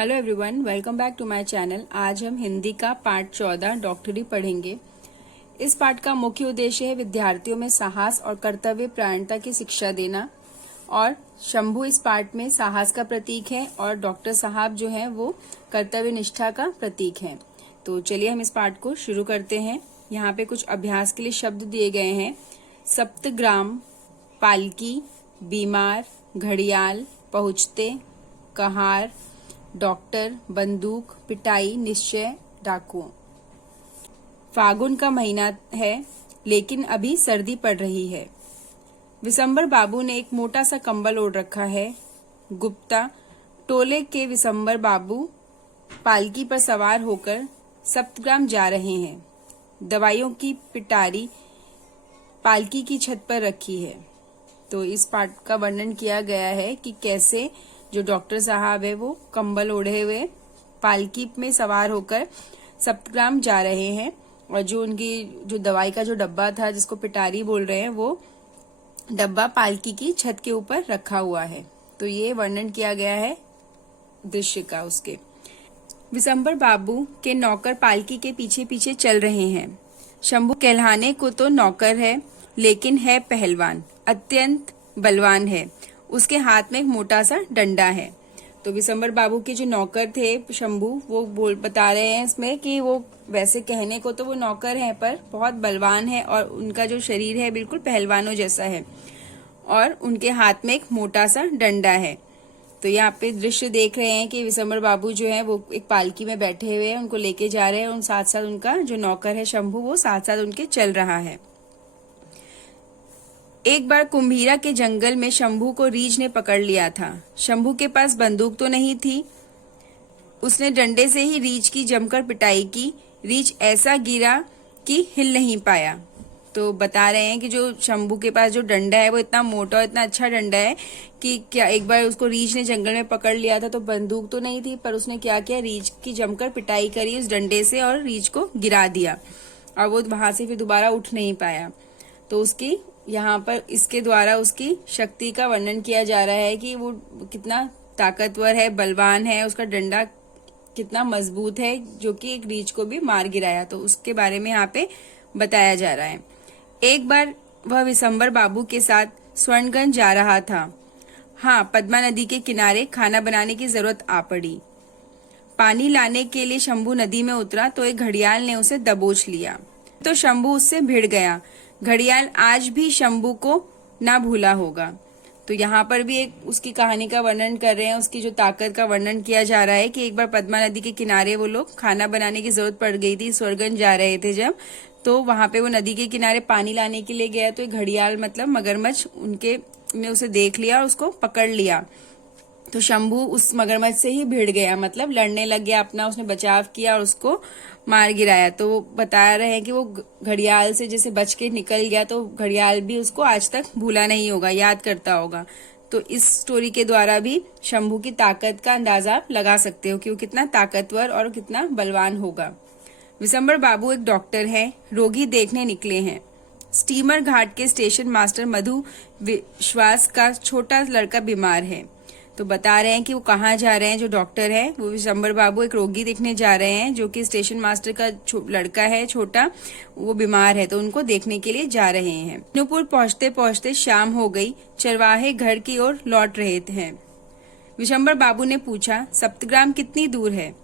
Hello everyone, welcome back to my channel. आज हम हिंदी का पाठ 14 डॉक्टरी पढ़ेंगे। इस पाठ का मुख्य उद्देश्य है विद्यार्थियों में साहस और कर्तव्य परायणता की शिक्षा देना। और शंभू इस पाठ में साहस का प्रतीक है और डॉक्टर साहब जो है वो कर्तव्य निष्ठा का प्रतीक है। तो चलिए हम इस पाठ को शुरू करते हैं। यहाँ पे कुछ अभ्यास के लिए शब्द दिए गए हैं। सप्तग्राम, पालकी, बीमार, घड़ियाल, पहुँचते, कहार, डॉक्टर, बंदूक, पिटाई, निश्चय, डाकुओं। फागुन का महीना है लेकिन अभी सर्दी पड़ रही है। विशंबर बाबू ने एक मोटा सा कंबल ओढ़ रखा है। गुप्ता, टोले के विशंबर बाबू पालकी पर सवार होकर सप्तग्राम जा रहे हैं। दवाइयों की पिटारी पालकी की छत पर रखी है। तो इस पाठ का वर्णन किया गया है कि कैसे जो डॉक्टर साहब है वो कंबल ओढ़े हुए पालकी में सवार होकर सप्तग्राम जा रहे हैं और जो उनकी जो दवाई का जो डब्बा था जिसको पिटारी बोल रहे हैं वो डब्बा पालकी की छत के ऊपर रखा हुआ है। तो ये वर्णन किया गया है दृश्य का उसके। विशंबर बाबू के नौकर पालकी के पीछे पीछे चल रहे हैं। शंभू कहलाने को तो नौकर है लेकिन है पहलवान, अत्यंत बलवान है। उसके हाथ में एक मोटा सा डंडा है। तो विशंबर बाबू के जो नौकर थे शंभू वो बता रहे हैं इसमें कि वो वैसे कहने को तो वो नौकर हैं पर बहुत बलवान है और उनका जो शरीर है बिल्कुल पहलवानों जैसा है और उनके हाथ में एक मोटा सा डंडा है। तो यहाँ पे दृश्य देख रहे हैं कि विशंबर बाबू जो है वो एक पालकी में बैठे हुए हैं, उनको लेके जा रहे हैं और साथ साथ उनका जो नौकर है शंभू वो साथ साथ उनके चल रहा है। एक बार कुम्भीरा के जंगल में शंभू को रीछ ने पकड़ लिया था। शंभू के पास बंदूक तो नहीं थी। उसने डंडे से ही रीछ की जमकर पिटाई की। रीछ ऐसा गिरा कि हिल नहीं पाया। तो बता रहे हैं कि जो शंभू के पास जो डंडा है वो इतना मोटा और इतना अच्छा डंडा है कि क्या एक बार उसको रीछ ने जंगल में पकड़ लिया था तो बंदूक तो नहीं थी पर उसने क्या किया, रीछ की जमकर पिटाई करी उस डंडे से और रीछ को गिरा दिया और वो वहां से फिर दोबारा उठ नहीं पाया। तो उसकी यहाँ पर इसके द्वारा उसकी शक्ति का वर्णन किया जा रहा है कि वो कितना ताकतवर है, बलवान है, उसका डंडा कितना मजबूत है जो कि एक रीछ को भी मार गिराया। तो उसके बारे में यहाँ पे बताया जा रहा है। एक बार वह विशंबर बाबू के साथ स्वर्णगंज जा रहा था। हाँ, पद्मा नदी के किनारे खाना बनाने की जरूरत आ पड़ी। पानी लाने के लिए शंभू नदी में उतरा तो एक घड़ियाल ने उसे दबोच लिया तो शंभू उससे भिड़ गया। घड़ियाल आज भी शंभू को ना भूला होगा। तो यहाँ पर भी एक उसकी कहानी का वर्णन कर रहे हैं, उसकी जो ताकत का वर्णन किया जा रहा है कि एक बार पद्मा नदी के किनारे वो लोग खाना बनाने की जरूरत पड़ गई थी, स्वर्गंज जा रहे थे जब, तो वहां पे वो नदी के किनारे पानी लाने के लिए गया तो एक घड़ियाल मतलब मगरमच्छ उनके ने उसे देख लिया और उसको पकड़ लिया। तो शंभू उस मगरमच्छ से ही भिड़ गया, मतलब लड़ने लग गया, अपना उसने बचाव किया और उसको मार गिराया। तो वो बता रहे हैं कि वो घड़ियाल से जैसे बच के निकल गया तो घड़ियाल भी उसको आज तक भूला नहीं होगा, याद करता होगा। तो इस स्टोरी के द्वारा भी शंभू की ताकत का अंदाजा आप लगा सकते हो कि वो कितना ताकतवर और कितना बलवान होगा। विशंबर बाबू एक डॉक्टर है, रोगी देखने निकले हैं। स्टीमर घाट के स्टेशन मास्टर मधु विश्वास का छोटा लड़का बीमार है। तो बता रहे हैं कि वो कहाँ जा रहे हैं। जो डॉक्टर है वो विशंबर बाबू एक रोगी देखने जा रहे हैं जो कि स्टेशन मास्टर का लड़का है छोटा, वो बीमार है तो उनको देखने के लिए जा रहे हैं। नूपुर पहुंचते पहुंचते शाम हो गई। चरवाहे घर की ओर लौट रहे थे। विशंबर बाबू ने पूछा, सप्तग्राम कितनी दूर है?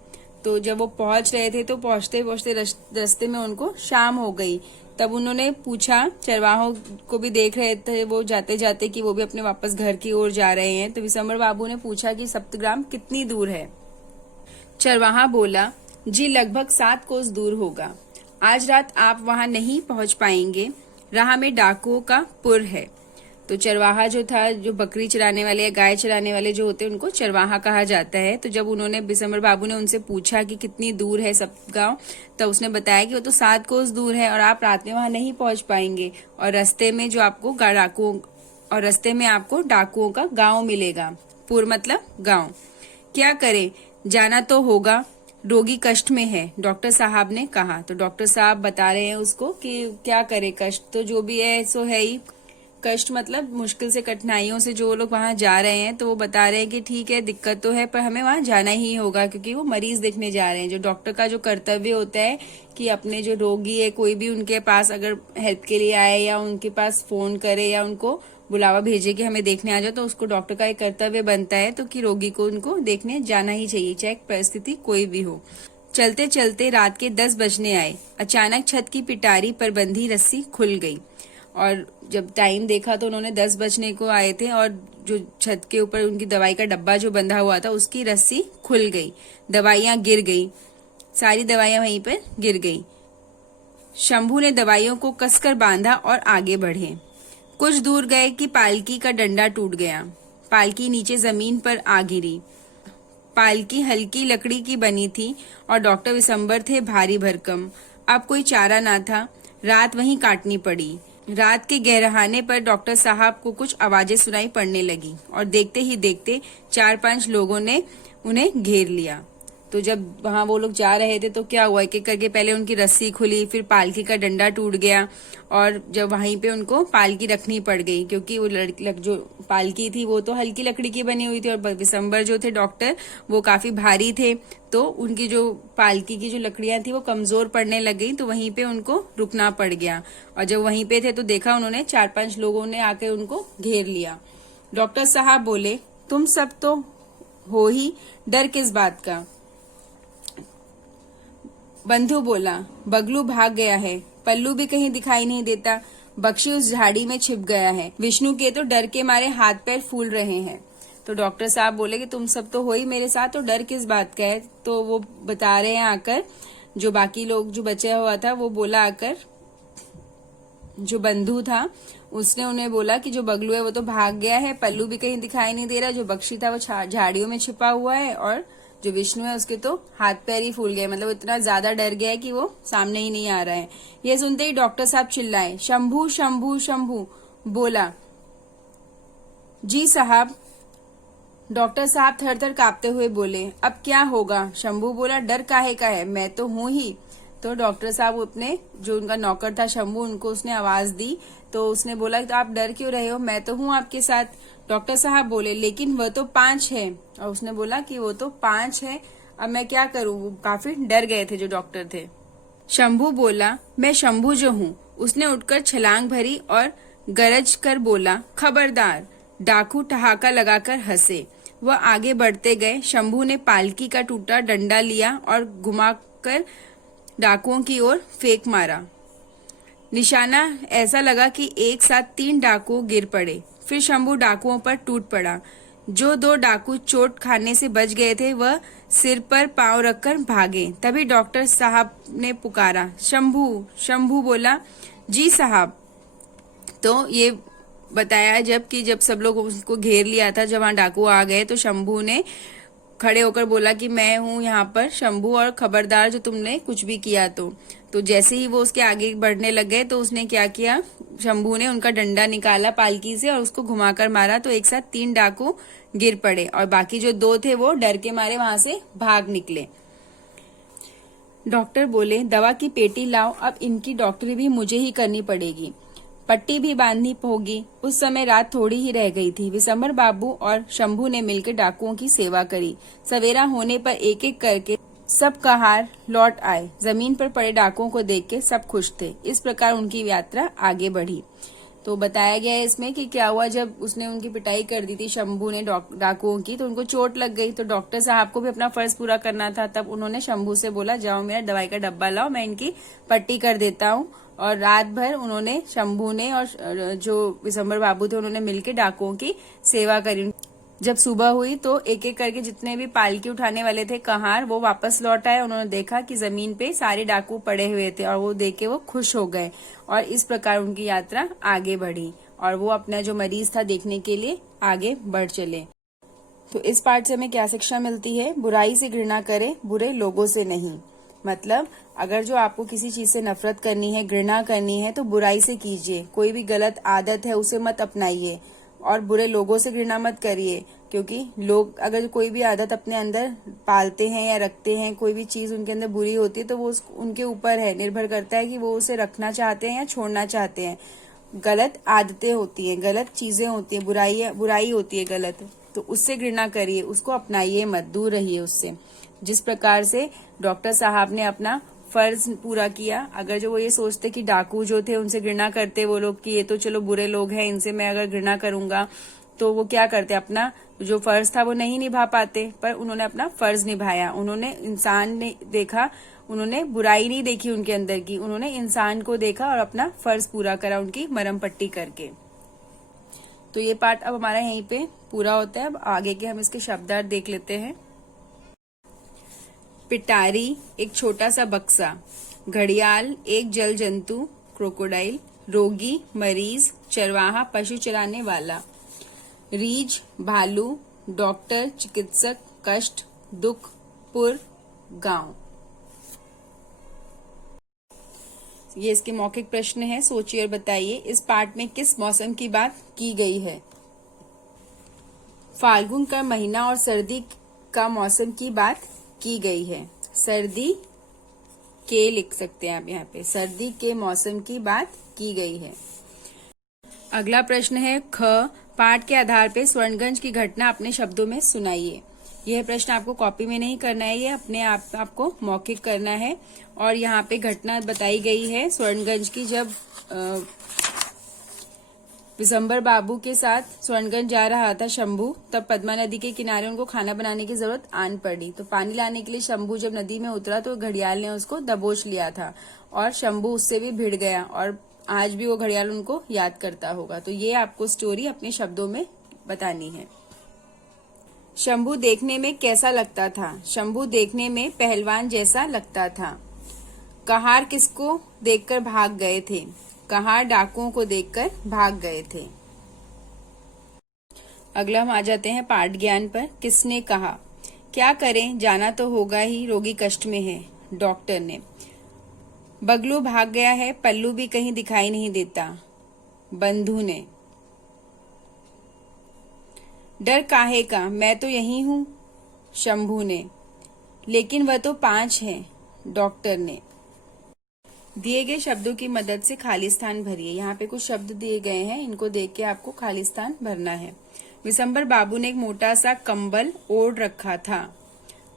तो जब वो पहुंच रहे थे तो पहुंचते पहुंचते रास्ते में उनको शाम हो गई। तब उन्होंने पूछा, चरवाहों को भी देख रहे थे वो जाते जाते कि वो भी अपने वापस घर की ओर जा रहे हैं। तो विशंबर बाबू ने पूछा कि सप्तग्राम कितनी दूर है? चरवाहा बोला, जी लगभग 7 कोस दूर होगा। आज रात आप वहां नहीं पहुंच पाएंगे, राह में डाकुओं का पुर है। तो चरवाहा जो था, जो बकरी चराने वाले या गाय चराने वाले जो होते हैं उनको चरवाहा कहा जाता है। तो जब उन्होंने विशंबर बाबू ने उनसे पूछा कि कितनी दूर है सप्तगांव, तो उसने बताया कि वो तो 7 कोस दूर है और आप रात में वहां नहीं पहुंच पाएंगे और रास्ते में जो आपको डाकुओं का गांव मिलेगा। पुर मतलब गांव। क्या करे, जाना तो होगा, रोगी कष्ट में है, डॉक्टर साहब ने कहा। तो डॉक्टर साहब बता रहे हैं उसको कि क्या करे, कष्ट तो जो भी है सो है ही। कष्ट मतलब मुश्किल से, कठिनाइयों से जो लोग वहां जा रहे हैं, तो वो बता रहे हैं कि ठीक है दिक्कत तो है पर हमें वहां जाना ही होगा, क्योंकि वो मरीज देखने जा रहे हैं। जो डॉक्टर का जो कर्तव्य होता है कि अपने जो रोगी है कोई भी उनके पास अगर हेल्प के लिए आए या उनके पास फोन करे या उनको बुलावा भेजे कि हमें देखने आ जाओ, तो उसको डॉक्टर का एक कर्तव्य बनता है तो कि रोगी को उनको देखने जाना ही चाहिए, चाहे परिस्थिति कोई भी हो। चलते चलते रात के 10 बजने आए। अचानक छत की पिटारी पर बंधी रस्सी खुल गई और जब टाइम देखा तो उन्होंने 10 बजने को आए थे और जो छत के ऊपर उनकी दवाई का डब्बा जो बंधा हुआ था उसकी रस्सी खुल गई, दवाइयां गिर गई, सारी दवाइयां वहीं पर गिर गई। शंभू ने दवाइयों को कसकर बांधा और आगे बढ़े। कुछ दूर गए कि पालकी का डंडा टूट गया। पालकी नीचे जमीन पर आ गिरी। पालकी हल्की लकड़ी की बनी थी और डॉक्टर विशंबर थे भारी भरकम। अब कोई चारा ना था, रात वहीं काटनी पड़ी। रात के गहराने पर डॉक्टर साहब को कुछ आवाजें सुनाई पड़ने लगी और देखते ही देखते 4-5 लोगों ने उन्हें घेर लिया। तो जब वहां वो लोग जा रहे थे तो क्या हुआ, एक एक करके पहले उनकी रस्सी खुली, फिर पालकी का डंडा टूट गया और जब वहीं पे उनको पालकी रखनी पड़ गई, क्योंकि वो जो पालकी थी वो तो हल्की लकड़ी की बनी हुई थी और विशंबर जो थे डॉक्टर वो काफी भारी थे, तो उनकी जो पालकी की जो लकड़ियां थी वो कमजोर पड़ने लग गई, तो वहीं पे उनको रुकना पड़ गया। और जब वहीं पे थे तो देखा उन्होंने 4-5 लोगों ने आकर उनको घेर लिया। डॉक्टर साहब बोले, तुम सब तो हो ही, डर किस बात का? बंधु बोला, बगलू भाग गया है, पल्लू भी कहीं दिखाई नहीं देता, बख्शी उस झाड़ी में छिप गया है, विष्णु के तो डर के मारे हाथ पैर फूल रहे हैं। तो डॉक्टर साहब बोले कि तुम सब तो हो ही मेरे साथ, तो डर किस बात का है? तो वो बता रहे हैं आकर, जो बाकी लोग जो बचा हुआ था वो बोला आकर, जो बंधु था उसने उन्हें बोला कि जो बगलू है वो तो भाग गया है, पल्लू भी कहीं दिखाई नहीं दे रहा, जो बख्शी था वो झाड़ियों में छिपा हुआ है और जो विष्णु है उसके तो हाथ पैर ही फूल गए, मतलब इतना ज्यादा डर गया है कि वो सामने ही नहीं आ रहा है। ये सुनते ही डॉक्टर साहब चिल्लाए, शंभू शंभू शंभू। बोला, जी साहब। डॉक्टर साहब थर थर कांपते हुए बोले, अब क्या होगा? शंभू बोला, डर काहे का है, मैं तो हूं ही। तो डॉक्टर साहब अपने जो उनका नौकर था शंभू, उनको उसने आवाज दी, तो उसने बोला तो आप डर क्यों रहे हो, मैं तो हूं आपके साथ। डॉक्टर साहब बोले, लेकिन वह तो 5 है। और उसने बोला कि वो तो 5 है, अब मैं क्या करूं? वो काफी डर गए थे जो डॉक्टर थे। शंभू बोला, मैं शंभू जो हूँ। उसने उठकर छलांग भरी और गरज कर बोला, खबरदार। डाकू ठहाका लगाकर हंसे। वह आगे बढ़ते गए। शंभू ने पालकी का टूटा डंडा लिया और घुमाकर डाकुओं की ओर फेंक मारा। निशाना ऐसा लगा कि एक साथ 3 डाकू गिर पड़े। फिर शंभू डाकुओं पर टूट पड़ा। जो 2 डाकू चोट खाने से बच गए थे वह सिर पर पांव रखकर भागे। तभी डॉक्टर साहब ने पुकारा, शंभू। शंभू बोला, जी साहब। तो ये बताया जब सब लोग उसको घेर लिया था, जब वहां डाकू आ गए तो शंभू ने खड़े होकर बोला कि मैं हूं यहाँ पर शंभू और खबरदार जो तुमने कुछ भी किया तो जैसे ही वो उसके आगे बढ़ने लग गए तो उसने क्या किया, शंभू ने उनका डंडा निकाला पालकी से और उसको घुमाकर मारा, तो एक साथ 3 डाकू गिर पड़े और बाकी जो 2 थे वो डर के मारे वहां से भाग निकले। डॉक्टर बोले, दवा की पेटी लाओ, अब इनकी डॉक्टरी भी मुझे ही करनी पड़ेगी, पट्टी भी बांधनी होगी। उस समय रात थोड़ी ही रह गई थी। विशंबर बाबू और शंभू ने मिलकर डाकुओं की सेवा करी। सवेरा होने पर एक एक करके सब कहार लौट आए। जमीन पर पड़े डाकुओं को देख के सब खुश थे। इस प्रकार उनकी यात्रा आगे बढ़ी। तो बताया गया है इसमें कि क्या हुआ, जब उसने उनकी पिटाई कर दी थी शंभू ने डाकुओं की, तो उनको चोट लग गई। तो डॉक्टर साहब को भी अपना फर्ज पूरा करना था। तब उन्होंने शंभू से बोला, जाओ मेरा दवाई का डब्बा लाओ, मैं इनकी पट्टी कर देता हूँ। और रात भर उन्होंने, शंभू ने और जो विशंबर बाबू थे, उन्होंने मिलकर डाकुओं की सेवा करी। जब सुबह हुई तो एक एक करके जितने भी पालकी उठाने वाले थे कहार, वो वापस लौट आए। उन्होंने देखा कि जमीन पे सारे डाकू पड़े हुए थे और वो देख के वो खुश हो गए और इस प्रकार उनकी यात्रा आगे बढ़ी और वो अपना जो मरीज था देखने के लिए आगे बढ़ चले। तो इस पार्ट से हमें क्या शिक्षा मिलती है? बुराई से घृणा करें, बुरे लोगों से नहीं। मतलब अगर जो आपको किसी चीज से नफरत करनी है, घृणा करनी है, तो बुराई से कीजिए। कोई भी गलत आदत है उसे मत अपनाइए और बुरे लोगों से घृणा मत करिए, क्योंकि लोग अगर कोई भी आदत अपने अंदर पालते हैं या रखते हैं, कोई भी चीज उनके अंदर बुरी होती है, तो वो उनके ऊपर है, निर्भर करता है कि वो उसे रखना चाहते हैं या छोड़ना चाहते हैं। गलत आदतें होती हैं, गलत चीजें होती हैं, बुराई होती है गलत, तो उससे घृणा करिए, उसको अपनाइए मत, दूर रहिए उससे। जिस प्रकार से डॉक्टर साहब ने अपना फर्ज पूरा किया, अगर जो वो ये सोचते कि डाकू जो थे उनसे घृणा करते वो लोग कि ये तो चलो बुरे लोग हैं, इनसे मैं अगर घृणा करूंगा तो वो क्या करते, अपना जो फर्ज था वो नहीं निभा पाते, पर उन्होंने अपना फर्ज निभाया। उन्होंने इंसान ने देखा, उन्होंने बुराई नहीं देखी उनके अंदर की, उन्होंने इंसान को देखा और अपना फर्ज पूरा करा उनकी मरहम पट्टी करके। तो ये पार्ट अब हमारा यहीं पे पूरा होता है। अब आगे के हम इसके शब्दार्थ देख लेते हैं। पिटारी एक छोटा सा बक्सा, घड़ियाल एक जल जंतु क्रोकोडाइल, रोगी मरीज, चरवाहा पशु चराने वाला, रीछ भालू, डॉक्टर चिकित्सक, कष्ट दुख, पुर गांव। ये इसके मौखिक प्रश्न है, सोचिए और बताइए इस पाठ में किस मौसम की बात की गई है। फाल्गुन का महीना और सर्दी का मौसम की बात की गई है। सर्दी के लिख सकते हैं आप यहाँ पे, सर्दी के मौसम की बात की गई है। अगला प्रश्न है ख, पाठ के आधार पे स्वर्णगंज की घटना अपने शब्दों में सुनाइए। यह प्रश्न आपको कॉपी में नहीं करना है, ये अपने आप आपको मौखिक करना है। और यहाँ पे घटना बताई गई है स्वर्णगंज की, जब विशंबर बाबू के साथ स्वर्णगंज जा रहा था शंभू, तब पद्मा नदी के किनारे उनको खाना बनाने की जरूरत आन पड़ी। तो पानी लाने के लिए शंभू जब नदी में उतरा तो घड़ियाल ने उसको दबोच लिया था और शंभू उससे भी भिड़ गया, और आज भी वो घड़ियाल उनको याद करता होगा। तो ये आपको स्टोरी अपने शब्दों में बतानी है। शंभू देखने में कैसा लगता था? शंभू देखने में पहलवान जैसा लगता था। कहार किसको देखकर भाग गए थे? कहार डाकुओं को देखकर भाग गए थे। अगला हम आ जाते हैं पाठ ज्ञान पर। किसने कहा? क्या करें, जाना तो होगा ही, रोगी कष्ट में है। डॉक्टर ने। बगलू भाग गया है, पल्लू भी कहीं दिखाई नहीं देता। बंधु ने। डर काहे का, मैं तो यही हूं। शंभू ने। लेकिन वह तो 5 है। डॉक्टर ने। दिए गए शब्दों की मदद से खाली स्थान भरिए। यहाँ पे कुछ शब्द दिए गए हैं, इनको देख के आपको खाली स्थान भरना है। विशंबर बाबू ने एक मोटा सा कंबल ओढ़ रखा था।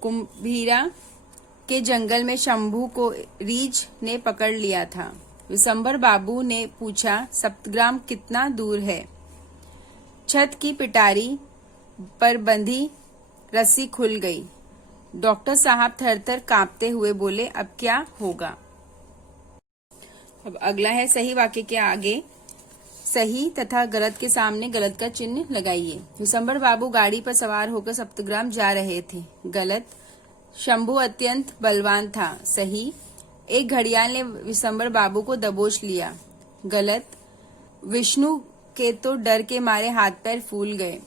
कुंभीरा के जंगल में शंभू को रीछ ने पकड़ लिया था। विशंबर बाबू ने पूछा, सप्तग्राम कितना दूर है? छत की पिटारी पर बंधी रस्सी खुल गई। डॉक्टर साहब थर-थर कांपते हुए बोले, अब क्या होगा? अब अगला है सही वाक्य के आगे सही तथा गलत के सामने गलत का चिन्ह लगाइए। विशंबर बाबू गाड़ी पर सवार होकर सप्तग्राम जा रहे थे। गलत। शंभू अत्यंत बलवान था। सही। एक घड़ियाल ने विशंबर बाबू को दबोच लिया। गलत। विष्णु के तो डर के मारे हाथ पैर फूल गए।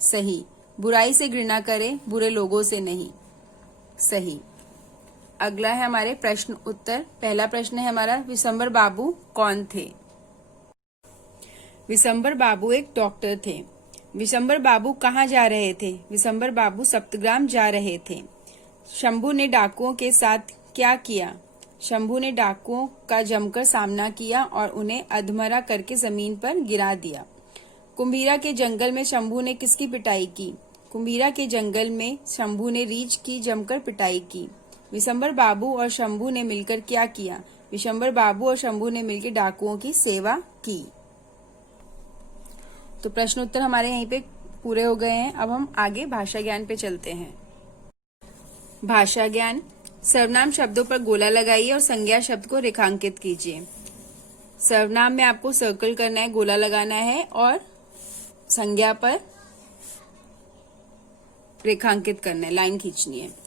सही। बुराई से घृणा करें, बुरे लोगों से नहीं। सही। अगला है हमारे प्रश्न उत्तर। पहला प्रश्न है हमारा, विशंबर बाबू कौन थे? विशंबर बाबू एक डॉक्टर थे। विशंबर बाबू कहाँ जा रहे थे? विशंबर बाबू सप्तग्राम जा रहे थे। शंभू ने डाकुओं के साथ क्या किया? शंभू ने डाकुओं का जमकर सामना किया और उन्हें अधमरा करके जमीन पर गिरा दिया। कुंभीरा के जंगल में शंभू ने किसकी पिटाई की? कुंभीरा के जंगल में शंभू ने रीछ की जमकर पिटाई की। विशंबर बाबू और शंभू ने मिलकर क्या किया? विशंबर बाबू और शंभू ने मिलकर डाकुओं की सेवा की। तो प्रश्न उत्तर हमारे यहीं पे पूरे हो गए हैं। अब हम आगे भाषा ज्ञान पे चलते हैं। भाषा ज्ञान। सर्वनाम शब्दों पर गोला लगाइए और संज्ञा शब्द को रेखांकित कीजिए। सर्वनाम में आपको सर्कल करना है, गोला लगाना है, और संज्ञा पर रेखांकित करना है, लाइन खींचनी है।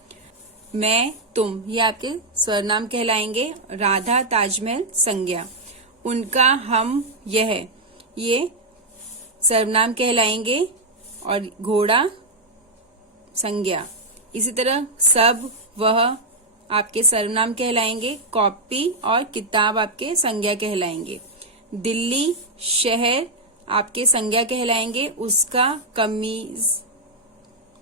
मैं, तुम, ये आपके सर्वनाम कहलाएंगे। राधा, ताजमहल संज्ञा। उनका, हम, यह, ये सर्वनाम कहलाएंगे। और घोड़ा संज्ञा। इसी तरह सब, वह आपके सर्वनाम कहलाएंगे। कॉपी और किताब आपके संज्ञा कहलाएंगे। दिल्ली, शहर आपके संज्ञा कहलाएंगे। उसका, कमीज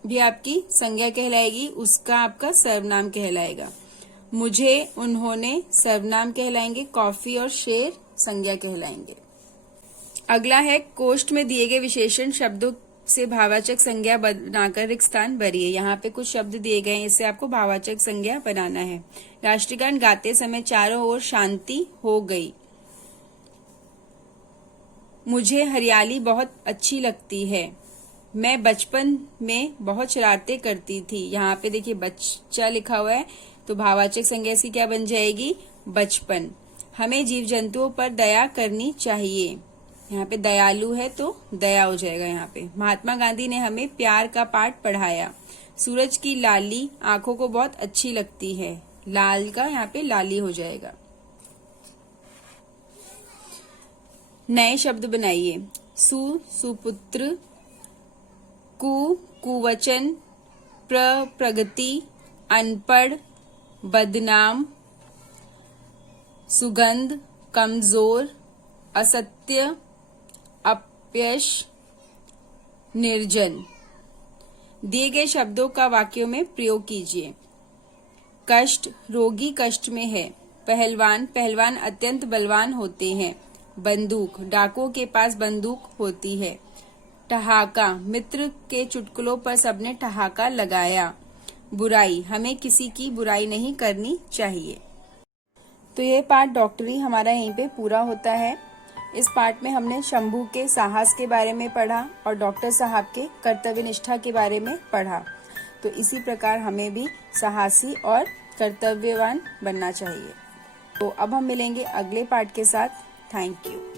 भी आपकी संज्ञा कहलाएगी। उसका आपका सर्वनाम कहलाएगा। मुझे, उन्होंने सर्वनाम कहलाएंगे। कॉफी और शेर संज्ञा कहलाएंगे। अगला है कोष्ठ में दिए गए विशेषण शब्दों से भावाचक संज्ञा बनाकर रिक्त स्थान भरिए। यहाँ पे कुछ शब्द दिए गए हैं, इससे आपको भावाचक संज्ञा बनाना है। राष्ट्रगान गाते समय चारों ओर शांति हो गई। मुझे हरियाली बहुत अच्छी लगती है। मैं बचपन में बहुत शरारतें करती थी। यहाँ पे देखिए बच्चा लिखा हुआ है, तो भावाचक संज्ञा इसकी क्या बन जाएगी? बचपन। हमें जीव जंतुओं पर दया करनी चाहिए। यहाँ पे दयालु है तो दया हो जाएगा यहाँ पे। महात्मा गांधी ने हमें प्यार का पाठ पढ़ाया। सूरज की लाली आंखों को बहुत अच्छी लगती है। लाल का यहाँ पे लाली हो जाएगा। नए शब्द बनाइए। सुपुत्र, कुवचन, प्रगति, अनपढ़, बदनाम, सुगंध, कमजोर, असत्य, अपयश, निर्जन। दिए गए शब्दों का वाक्यों में प्रयोग कीजिए। कष्ट, रोगी कष्ट में है। पहलवान, पहलवान अत्यंत बलवान होते हैं। बंदूक, डाकुओं के पास बंदूक होती है। ठहाका, मित्र के चुटकुलों पर सबने ठहाका लगाया। बुराई, हमें किसी की बुराई नहीं करनी चाहिए। तो ये पाठ डॉक्टरी हमारा यहीं पे पूरा होता है। इस पाठ में हमने शंभू के साहस के बारे में पढ़ा और डॉक्टर साहब के कर्तव्य निष्ठा के बारे में पढ़ा। तो इसी प्रकार हमें भी साहसी और कर्तव्यवान बनना चाहिए। तो अब हम मिलेंगे अगले पाठ के साथ। Thank you.